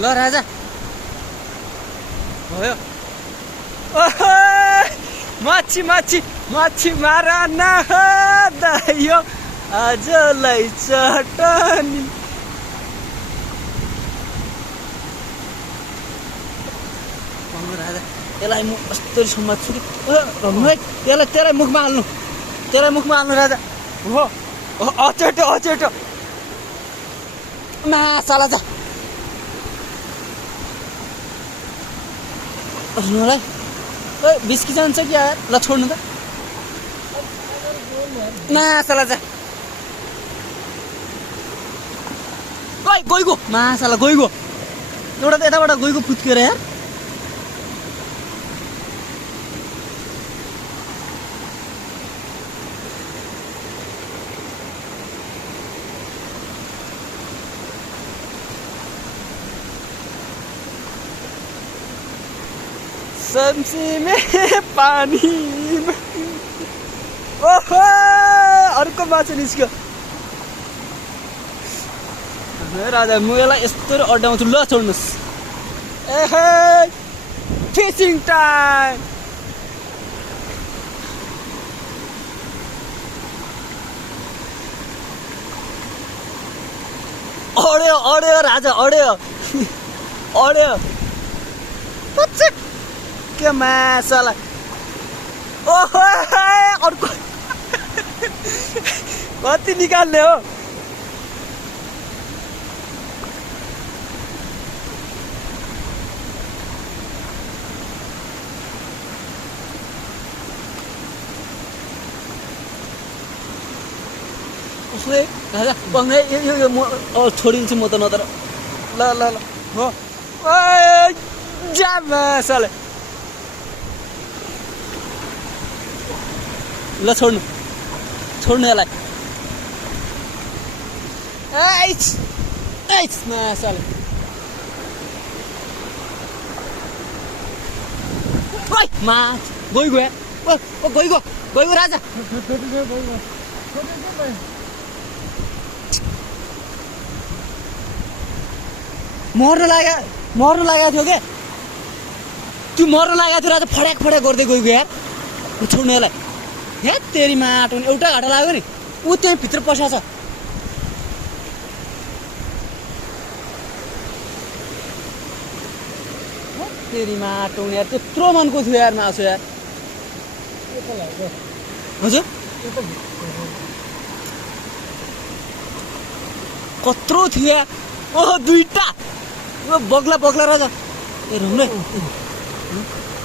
ल राजा भयो माछी माछी माछी मारा नखायो आजलाई चटनी राजा यसलाई म कस्तो समात्छु कि त्यसलाई मुखमा हाल्नु राजा हो अचेटो मासाला जा मलाई बिस्की जान्छ कि यार ल छोड्नु त मासाला जा गइगो मासाला गइगो एउटा त यताबाट गइगो फुत्केर यार सब्जी में पानी ओहो अर्को माछा निस्क्यो राजा म यसलाई यस्तो अड्डाउँछु ल छोड्नुहोस् एहे फिसिङ टाइम अड्यो राजा अड्यो के माछालाई ओहो अर्को कति निकाल्ने हो उसले राजा बङ्गै यो म छोडिदिन्छु म त नत्र ल हो जा माछालाई ल छोड्नु यसलाई माछाले माछ गइगयो राजा मर्न लागेको थियो क्या त्यो मर्न लागेको थियो राजा फड्याक गर्दै गइगयो यार छोड्नु यसलाई हे तेरी माटो एउटा घाटा लाग्यो नि ऊ त्यहीँ भित्र पस्याछ तेरी माटो यार त्यत्रो मनको थियो यार मासु यार हजुर कत्रो थियो यार ओहो दुईटा बग्ला राजा ए रुम्ले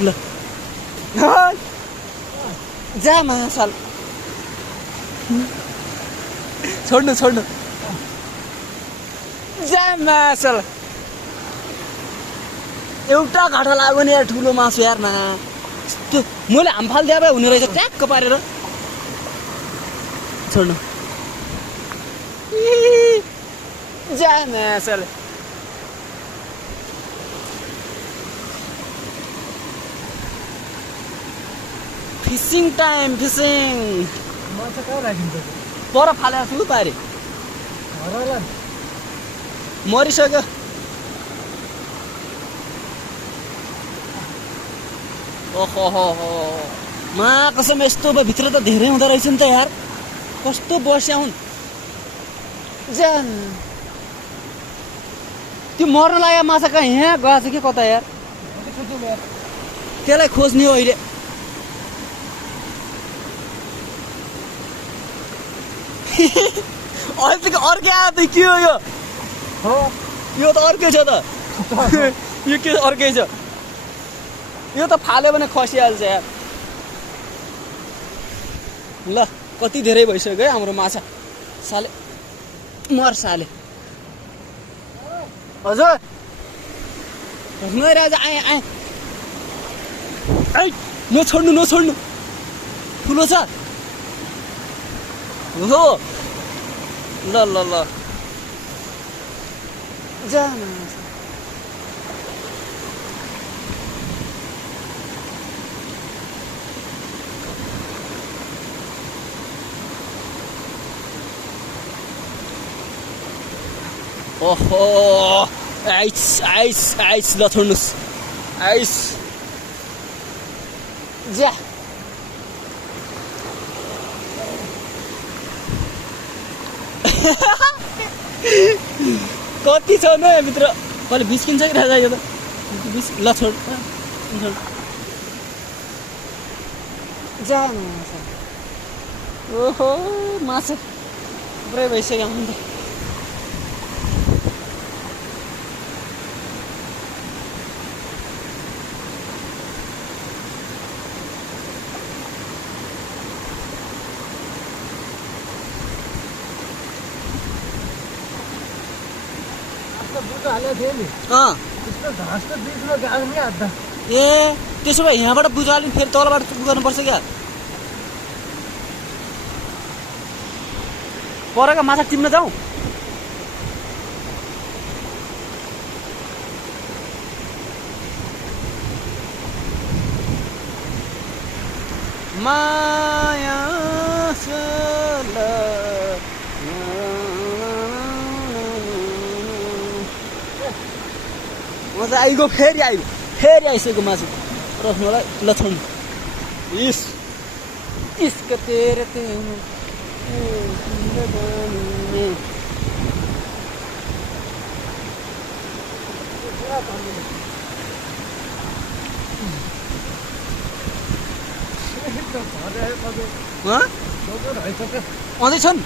ल जा माछाल छोड्नु जा माछाल एउटा घाटा लाग्यो नि यार ठुलो मासु यार त्यो मैले हामफाल दिए भए हुने रहेछ ट्याक्क पारेर छोड्नु जा माछाल फिसिङ टाइम फिसिङ माछा कहाँ राखिन्छ पर फालेको छु पारे मरिसक्यो ओहो मा कसम यस्तो भित्र त धेरै हुँदो रहेछ नि त यार कस्तो बस्या हुन् जान त्यो मर्न लागेको माछा कहाँ यहाँ गएछ कि कता यार त्यसलाई खोज्ने हो अहिले अहिले अर्कै आयो त के हो यो त अर्कै छ त यो के अर्कै छ यो त फाल्यो भने खसिहाल्छ यार ल कति धेरै भइसक्यो है हाम्रो माछा साले मर साले हजुर राजा आए नछोड्नु ठुलो छ हो ल जा ओहो आइस आइस आइस ल छोड्नुहोस् आइस ज्या कति छ न भित्र कहिले बिस्किन्छ कि राजा यो त ल छोड जा ओहो माछा पुरै भइसक्यो अन्त बुट हालेको थियो नि त्यस्तो घाँसको बिचमा गाड्नु नि हात ए त्यसो भए यहाँबाट बुझाल्नु फेरि तलबाट गर्नुपर्छ क्या परका माछा टिप्न जाउँ माया मजा आइगयो फेरि आइसक्यो मासु रख्नुलाई ल छोड्नु इस इसको तेरे अझै छन्